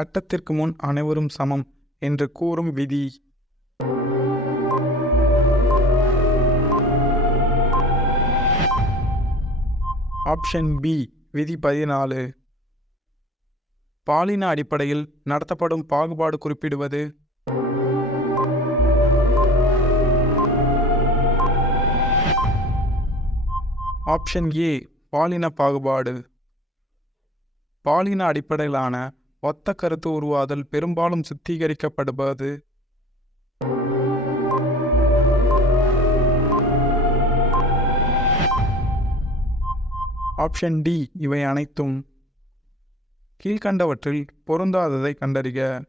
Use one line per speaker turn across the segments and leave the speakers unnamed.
சட்டத்திற்கு முன் அனைவரும் சமம் என்று கூறும் விதி. ஆப்ஷன் பி விதி பதினாலு. பாலின அடிப்படையில் நடத்தப்படும் பாகுபாடு குறிப்பிடுவது. ஆப்ஷன் ஏ பாலின பாகுபாடு. பாலின அடிப்படையிலான ஒத்த கருத்து உருவாதல் பெரும்பாலும் சித்தீகரிக்கப்படுவது ஆப்ஷன் டி இவை அனைத்தும். கீழ்கண்டவற்றில் பொருந்தாததை கண்டறிக.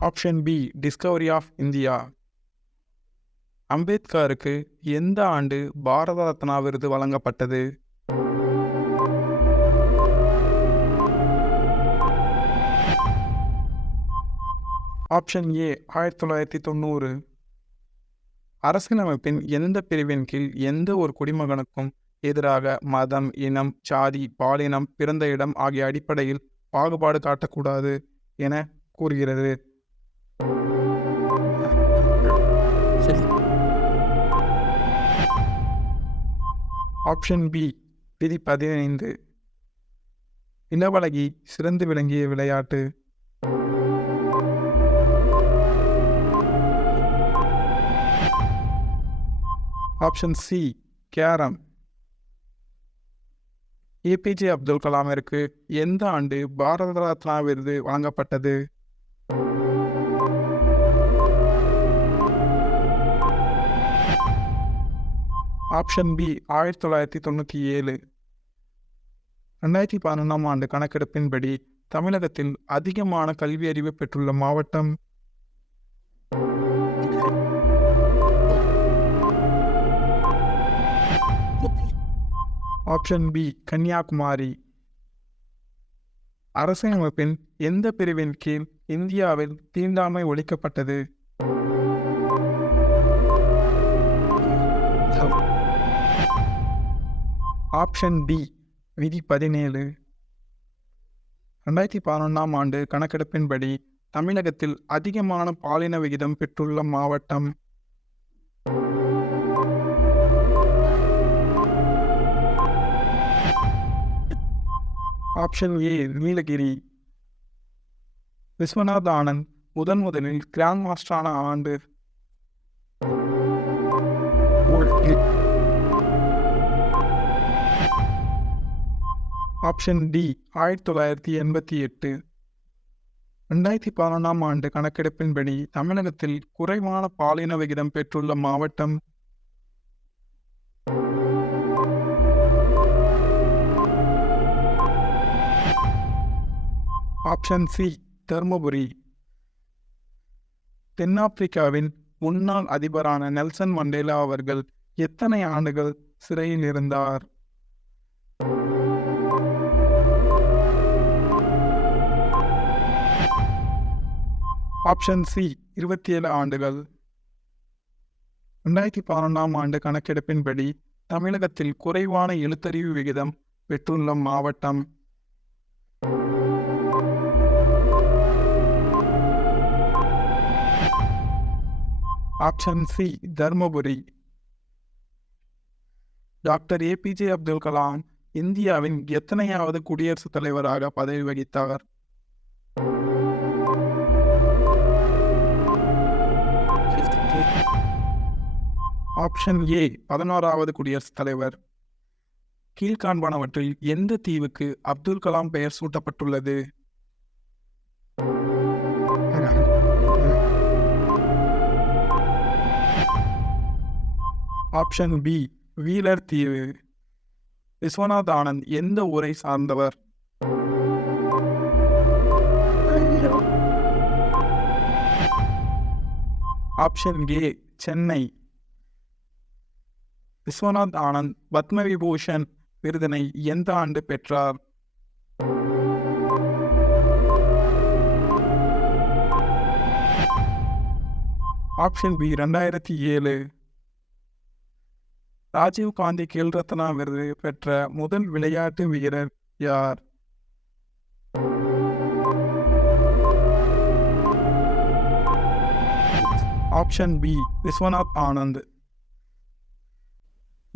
Option B discovery of India. அம்பேத்கருக்கு எந்த ஆண்டு பாரத ரத்னா விருது வழங்கப்பட்டது? ஆப்ஷன் ஏ ஆயிரத்தி தொள்ளாயிரத்தி தொண்ணூறு. அரசியலமைப்பின் எந்த பிரிவின் கீழ் எந்த ஒரு குடிமகனுக்கும் எதிராக மதம் இனம் சாதி பாலினம் பிறந்த இடம் ஆகிய அடிப்படையில் பாகுபாடு காட்டக்கூடாது என கூறுகிறது. ஆப்ஷன் பி விதி பதினைந்து. இனவழகி சிறந்து விளங்கிய விளையாட்டு. Option C carrom. APJ Abdul கலாமிற்கு எந்த ஆண்டு பாரத ரத்னா விருது வழங்கப்பட்டது? ஆப்ஷன் பி ஆயிரத்தி தொள்ளாயிரத்தி தொண்ணூற்றி ஏழு. ரெண்டாயிரத்தி பதினொன்றாம் ஆண்டு கணக்கெடுப்பின்படி தமிழகத்தில் அதிகமான கல்வி அறிவு பெற்றுள்ள மாவட்டம்? Option B Kanyakumari. அரசியலமைப்பின் எந்த பிரிவின் கீழ் இந்தியாவில் தீண்டாமை ஒழிக்கப்பட்டது? ஆப்ஷன் டி விதி பதினேழு. ரெண்டாயிரத்தி பதினொன்றாம் ஆண்டு கணக்கெடுப்பின்படி தமிழகத்தில் அதிகமான பாலின விகிதம் பெற்றுள்ள மாவட்டம். Option A Nilgiri. Viswanath Anand முதன் முதலில் கிராண்ட் மாஸ்டரான ஆண்டு ஆப்ஷன் டி ஆயிரத்தி தொள்ளாயிரத்தி எண்பத்தி எட்டு. ரெண்டாயிரத்தி பதினொன்றாம் ஆண்டு கணக்கெடுப்பின்படி தமிழகத்தில் குறைவான பாலின விகிதம் பெற்றுள்ள மாவட்டம் ஆப்ஷன் சி தர்மபுரி. தென்னாப்பிரிக்காவின் முன்னாள் அதிபரான நெல்சன் மண்டேலா அவர்கள் எத்தனை ஆண்டுகள் சிறையில் இருந்தார்? ஆப்ஷன் சி இருபத்தி ஏழு ஆண்டுகள். ரெண்டாயிரத்தி பதினொன்றாம் ஆண்டு கணக்கெடுப்பின்படி தமிழகத்தில் குறைவான எழுத்தறிவு விகிதம் பெற்றுள்ள மாவட்டம். Option C Dharmapuri. Doctor APJ Abdul Kalam இந்தியாவின் எத்தனையாவது குடியரசுத் தலைவராக பதவி வகித்தார்? ஆப்ஷன் ஏ பதினோராவது குடியரசுத் தலைவர். கீழ்காண்பானவற்றில் எந்த தீவுக்கு அப்துல் கலாம் பெயர் சூட்டப்பட்டுள்ளது? ஆப்ஷன் பி வீலர் தீவு. விஸ்வநாத் ஆனந்த் எந்த ஊரை சார்ந்தவர்? Option A Chennai. Viswanath Anand Padma Vibhushan விருதினை எந்த ஆண்டு பெற்றார்? ஆப்ஷன் பி ரெண்டாயிரத்தி ஏழு. ராஜீவ் காந்தி கேல் ரத்னா விருது பெற்ற முதல் விளையாட்டு வீரர் யார்? Option B Vishwanath Anand.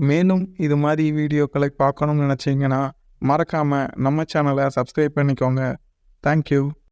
மேலும் இது மாதிரி வீடியோக்களை பார்க்கணும்னு நினச்சிங்கன்னா மறக்காமல் நம்ம சேனலை சப்ஸ்கிரைப் பண்ணிக்கோங்க. தேங்க்யூ